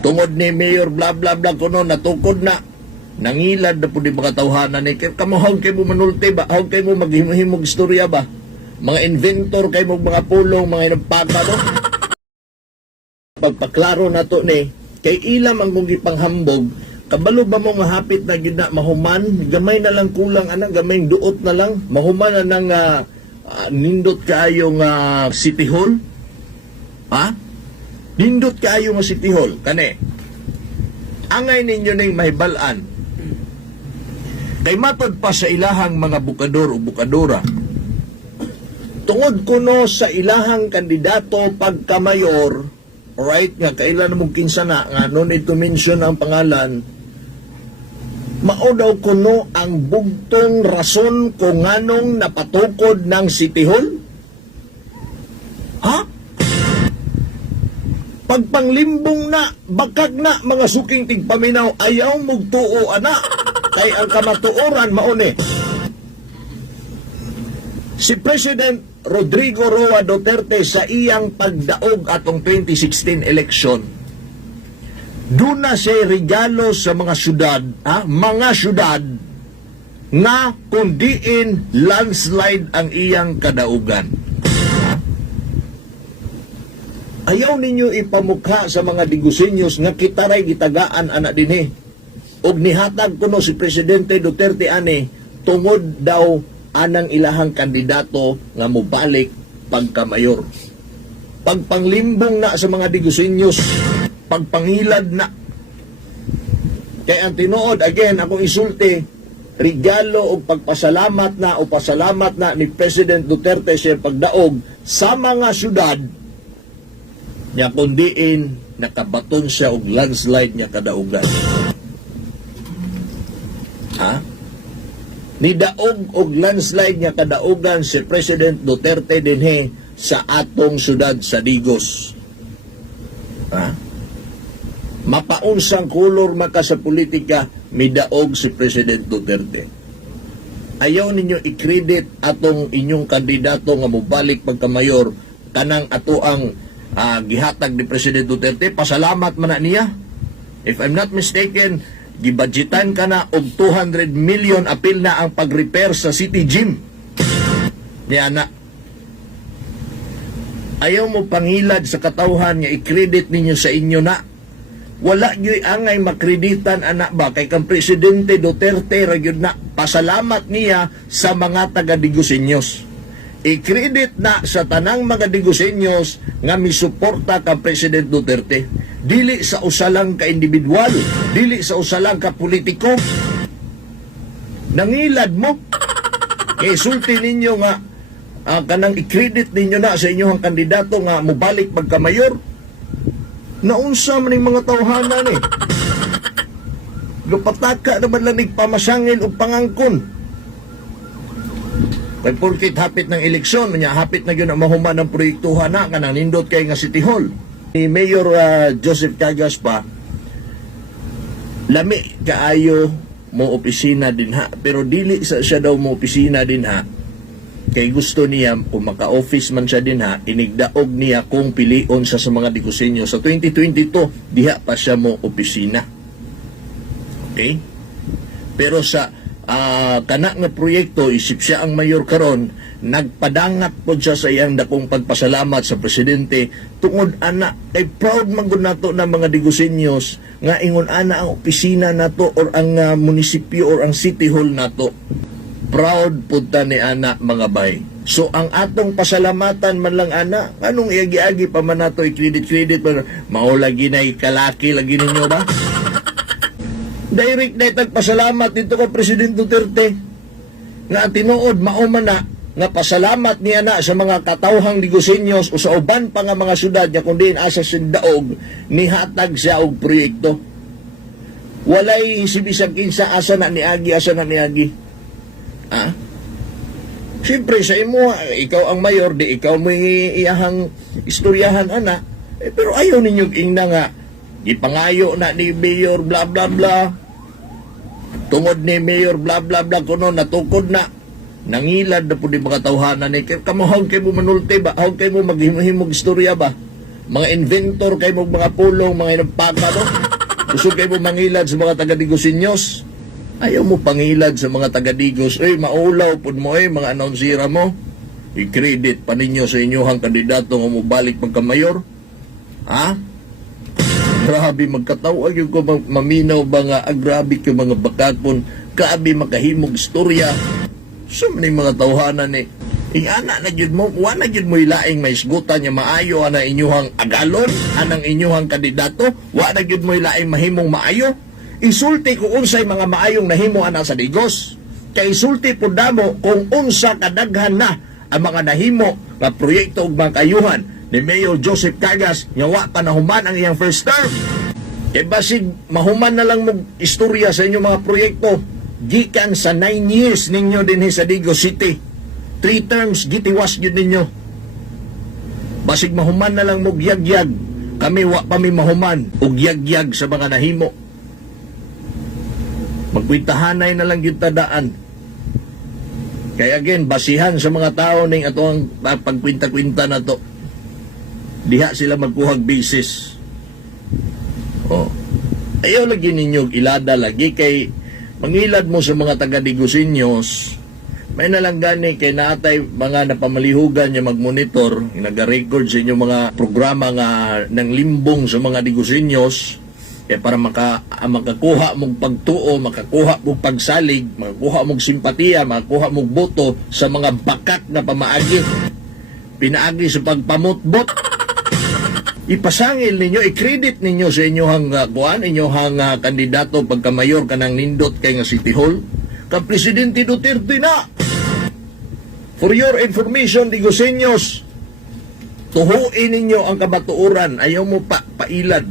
Tungod ni Mayor bla bla bla kuno natukod na. Nangilad na po di mga tawhanan ni kamuhaw kay mo manulti ba? Haw kay mo maghimog istorya ba? Mga inventor kay mo mga pulong, mga inagpaka no? Pagpaklaro na to ni kay ilam ang kong ipanghambog. Kabalo ba mo mahapit na gina mahuman? Gamay na lang kulang anak, gamay duot na lang. Mahuman na ng nindot kayo nga City Hall. Ha? Nindot kayo nga City Hall. Kani, angay ninyo ning mahibalan. Kay matod pa sa ilahang mga bukador o bukadora. Tungod kuno sa ilahang kandidato pagka-mayor, alright, nga kailan mong kinsana, nga no need to mention ang pangalan, mao daw kuno ang bugtong rason kung anong napatukod ng City Hall? Ha? Pagpanglimbong na, bakag na mga suking tigpaminaw, ayaw mugtuo ana, kay ang kamatuoran mauni. Si President Rodrigo Roa Duterte sa iyang pagdaog atong 2016 election, doon na siya regalo sa mga syudad, mga syudad, nga kundiin landslide ang iyang kadaugan. Ayaw ninyo ipamukha sa mga digusinyos nga kitaray gitagaan anak dinhi. Og nihatag kuno si Presidente Duterte ani tungod daw anang ilahang kandidato nga mobalik pagka-mayor. Pagpanglimbong na sa mga digusinyos, pagpangilad na. Kaya ang tinuod, again, akong isulti, regalo o pagpasalamat na o pasalamat na ni President Duterte siya pagdaog sa mga syudad niya kundiin nakabaton siya og landslide niya kadaugan. Ha? Nidaog og landslide niya kadaugan si President Duterte dinhi sa atong syudad sa Digos. Ha? Mapaunsang kulor maka sa politika, midaog si President Duterte. Ayaw ninyo i-credit atong inyong kandidato nga mobalik pagka-mayor kanang ato ang gihatag ni President Duterte. Pasalamat man na niya. If I'm not mistaken, gibudgetan ka na og 200 million apil na ang pag-repair sa City Gym. Niya na. Ayaw mo pangilad sa katawhan nga i-credit ninyo sa inyo na. Wala gyud angay makreditan anak ba kay kang Presidente Duterte ra gyud na pasalamat niya sa mga taga Digusiños. I-credit na sa tanang mga Digusiños nga misuporta kang President Duterte. Dili sa usalang ka individual, dili sa usalang ka politiko. Nangilad mo. Sulti ninyo nga kanang i-credit ninyo na sa inyong kandidato nga mobalik pagka-mayor. Naunsa man yung mga tawhanan eh. Lupataka naman lang nagpamasangil o pangangkon. Kaya porkit hapit ng eleksyon, hapit na yun ang mahuman ng proyektuhan na kanang nindot kay nga City Hall. Ni Mayor Joseph Cagas pa, lami kaayo mo opisina din ha, pero dili sa siya daw mo opisina din ha, kay gusto niya kung maka-office man siya din ha, inigdaog niya kung pilion sa mga Digusiño. Sa 2022, diha pa siya mo opisina. Okay? Pero sa kana nga proyekto, isip siya ang mayor karon, nagpadangat po siya sa iyang dakong pagpasalamat sa presidente tungod ana kay proud man gud nato na mga Digusiños nga ingon ana ang opisina nato or ang munisipyo or ang city hall nato. Proud punta ni ana mga bay. So ang atong pasalamatan man lang ana, anong iagi-agi pa man nato i-credit pa mao lagi na ikalaki lagi ninyo ba? Direct na tagpasalamat dito kay President Duterte nga tinuod mao man na nga pasalamat niya na sa mga katawhang Digusiños o sa uban pa nga mga syudad niya kundi asa sindaog nihatag siya og proyekto. Walay sibisag kinsa asa na niagi. Siyempre sa imo, ikaw ang mayor, di ikaw mo iyahang istoryahan ana. Pero ayaw ninyo ingna nga gipangayo na ni Mayor bla bla bla. Tungod ni Mayor bla bla bla kuno natukod na. Nangilad na po di mga tawhanan ni kamuhaw kay mo manulti ba? Haw kay mo maghimog istorya ba? Mga inventor kay mo mga pulong, mga inagpaka no? Gusto kay mo mangilad sa mga taga-Digosinyos. Ayaw mo pangilad sa mga taga-Digos. Maulaw po mo mga anonsira mo. I-credit pa ninyo sa inyong kandidato nga mo balik pagka-mayor. Ha? Grabe magkatawag yung ko maminaw ba nga grabe ka mga bakakon. Grabe makahimog istorya. So maning mga tawhanan ni ingana na jud mo, wala jud mo ilaing may isgutan nga maayo ana inyuhang agalon, anang inyuhang kandidato, wala jud mo ilaing mahimong maayo. Insulti kung unsay mga maayong nahimo ana sa Digos. Kay insulti pud damo kung unsa kadaghan na ang mga nahimo nga proyekto ug mga kayuhan ni Mayor Joseph Cagas nga wa pa nahuman ang iyang first term. Kay basig mahuman na lang mo istorya sa inyong mga proyekto gikan sa 9 years ninyo dinhi sa Digos City. 3 terms gitiwas yun ninyo. Basig mahuman na lang mo giyagyag. Kami wa pa mi mahuman o giyagyag sa mga nahimo. Magkwintahanay na lang yung tadaan. Kaya again, basihan sa mga tao ning ato ang pagkwinta-kwinta na to. Diha sila magkuhag basis. Ayaw lagi ninyo ilada lagi kay mangilad mo sa mga taga-Digosinyos. May nalang gani kay naatay mga napamalihugan niya magmonitor, nag-record sa inyong mga programa nga ng limbong sa mga Digosinyos para makakuha mong pagtuo, makakuha mong pagsalig, makakuha mong simpatiya, makakuha mong boto sa mga bakat na pamaagi. Pinaagi sa pagpamutbot. Ipasangil ninyo, i-credit ninyo sa inyong inyong kandidato pagka-mayor kanang nindot kay nga City Hall. Kang Presidente Duterte na. For your information, Digosinyos, tuhuin ninyo ang kabatuuran. Ayaw mo pailad.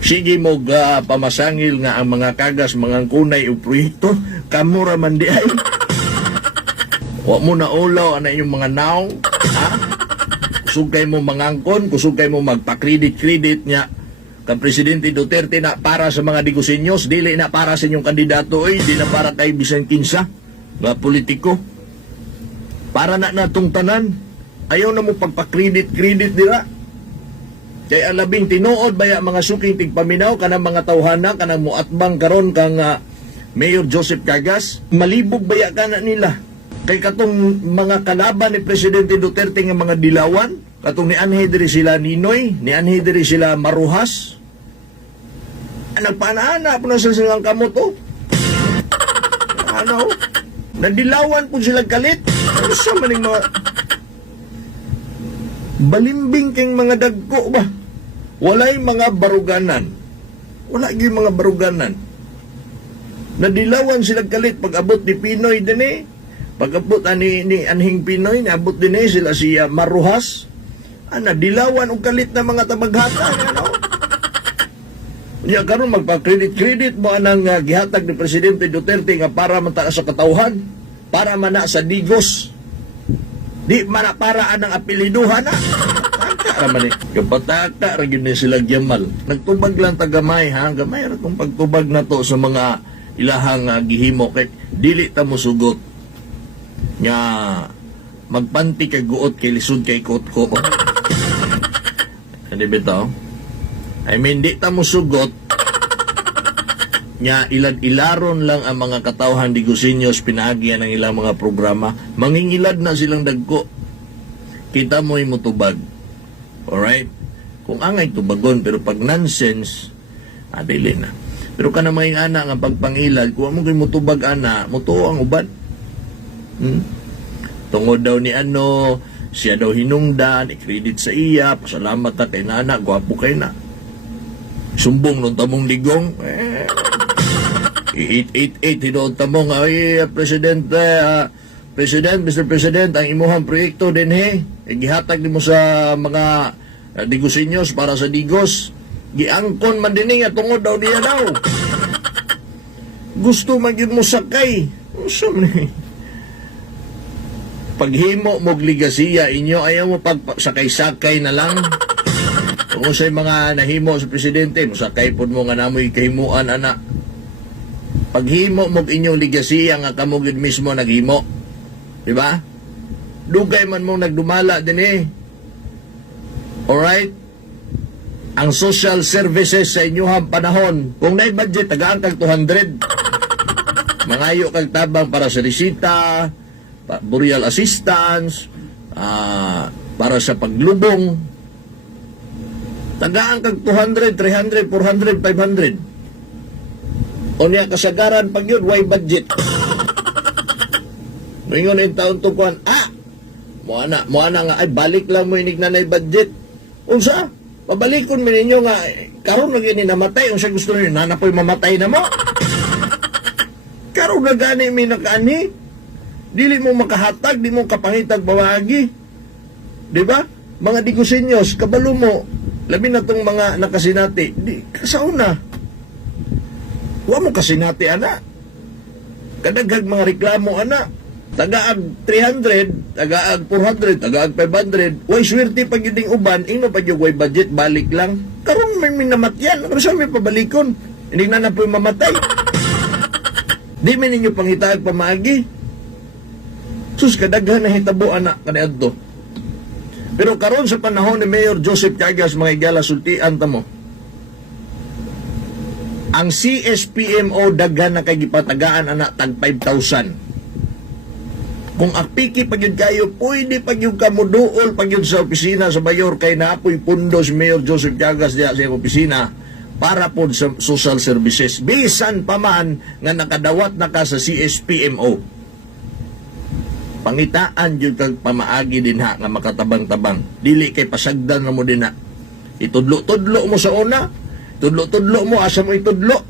Sige mo pamasangil nga ang mga kagas, mga kunay o proyekto, kamura man di ay. Huwag mo na ulaw ang inyong mga naong. Ha? Kusugay mo mangangkon, kusugay mo magpa-credit-credit niya. Kang Presidente Duterte na para sa mga Digosinyos, dili na para sa inyong kandidato, di na para kay Bisan Kinsa, mga politiko. Para na natong tanan, ayaw na mo pagpa-credit-credit nila. Kaya alabing tinuod baya mga suking tigpaminaw, kanang mga tawhana, kanang muatbang karon kang Mayor Joseph Cagas, malibog baya ka na nila. Kay katong mga kalaban ni Presidente Duterte nga mga dilawan, katong ni anhe diri sila Ninoy, ni anhe diri sila Maruhas. Nagpanana po na sa silang kamot, Ano? Nadilawan po sila kalit. Ano sa maning mga balimbing keng mga dagko ba? Walay mga baruganan. Wala yung mga baruganan. Nadilawan sila kalit pag abot ni Pinoy din Pag abot ni Anhing Pinoy, abot din sila si Maruhas. Nadilawan og kalit na mga tabaghata. Nya karon magpa-credit mo anang gihatag ni Presidente Duterte nga para man ta sa katawhan, para man na sa Digos. Di man para anang apeliduhan na. Raman kapataka ra gyud ni sila Jamal. Nagtubag lang tagamay gamay ra tong pagtubag nato sa mga ilahang gihimo kay dili ta mo sugot. Nga magpanti kay guot kay lisod kay kotko. Hindi bitaw? I mean, di ta mo sugot nga ilad-ilaron lang ang mga katawhan Digosinyos pinaagyan ng ilang mga programa. Mangingilad na silang dagko. Kita mo'y mutubag. Alright? Kung angay tubagon, pero pag nonsense, dili na. Pero ka na may ana nga pagpangilad, kung mo kayo mutubag ana, mutuo ang uban. Tungod daw ni siya daw hinungdan, i-credit sa iya, pasalamat na kay nana, gwapo kay na. Sumbong nung tamong ligong, 888, hinoon tamong, President, Mr. President, ang imuhang proyekto din gihatag mo sa mga Digosinyos para sa Digos. Giangkon man din tungod daw niya daw. Gusto man yun mo sakay. Paghimo mog ligasiya inyo, ayaw mo pagsakay-sakay na lang. Kung sa'y mga nahimo sa Presidente, musakay po mo nga namoy kahimuan, anak. Paghimo mog inyong ligasiya nga kamugid mismo naghimo. Diba? Dugay man mong nagdumala din Alright? Ang social services sa inyong panahon, kung na budget, tagaan kag 200. Mangayo kag tabang para sa resita, burial assistance, para sa paglubong. Tagaan kag 200, 300, 400, 500. O niya kasagaran pag yun, why budget? Ngayon yung taon to kuhan, mo ana nga, ay balik lang mo inig na budget. Unsa? Pabalikon mo ninyo nga, karon na gini namatay, unsa gusto ninyo, nanapoy mamatay na mo? Karon na gani may nakaani, dili mo makahatag, di mo kapangitag pamagi. Di ba? Mga dikusinyos, kabalo mo, labi na tong mga nakasinati, di, kasauna. Huwag mo kasinati, ana. Kadagag mga reklamo, ana. Tagaag 300, tagaag 400, tagaag 500. Way swerte pag yun uban, ino pa yung way budget, balik lang. Karon may minamatyan. Ano sa may pabalikon? Hindi na po mamatay. Di man ninyo pangitaag pamagi. Sus, kadaghan na hitabo, anak, kaniadto. Pero karon sa panahon ni Mayor Joseph Cagas, mga igala, sultian tamo. Ang CSPMO daghan na kay gipatagaan, anak, tag 5,000. Kung akpiki pag yun kayo, pwede pag yun kamuduol pag yun sa opisina sa mayor kay naapoy pundo si Mayor Joseph Cagas diya sa opisina para po sa social services. Bisan pa man nga nakadawat na ka sa CSPMO. Pangitaan yun kag pamaagi din ha nga makatabang-tabang. Dili kay pasagdan na mo din ha. Itudlo-tudlo mo sa una. Tudlo-tudlo mo, asa mo itudlo.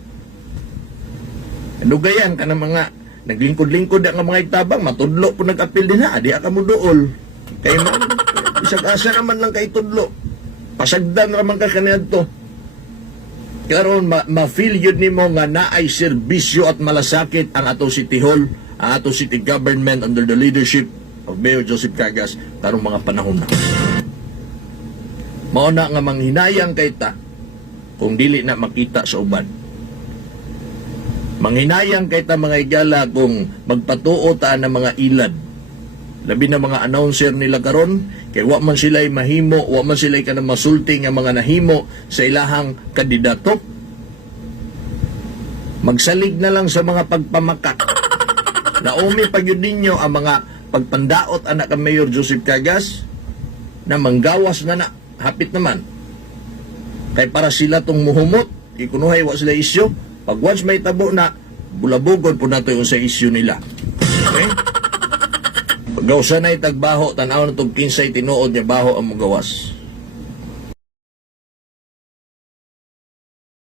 Lugayan ka ng mga naglingkod-lingkod ang mga itabang, matudlo po nag-apil din ha, di ka mo dool. Kaya man, isag-asa naman lang kay tudlo. Pasagdan naman ka kanyan to. Karon ma-feel yun ni mo nga naay serbisyo at malasakit ang ato City Hall, ang ato City Government under the leadership of Mayor Joseph Cagas karong mga panahon na. Mauna nga manghinayang kay ta kung dili na makita sa uban. Manghinayang kay ta mga igala kung magpatuo ta ng mga ilad. Labi na mga announcer nila karon kay wa man sila'y mahimo, wa man sila'y kanang masulti nga mga nahimo sa ilahang kandidato. Magsalig na lang sa mga pagpamakat. Naumi pag yun ninyo ang mga pagpandaot anak ka Mayor Joseph Cagas na manggawas na hapit naman. Kay para sila tong muhumot, ikunuhay wa sila isyo. Pag once may tabo na, bulabugod po nato yung sa issue nila. Okay? Pag gawsa na itagbaho, tanaw na itong kinsay tinuod niya baho ang magawas.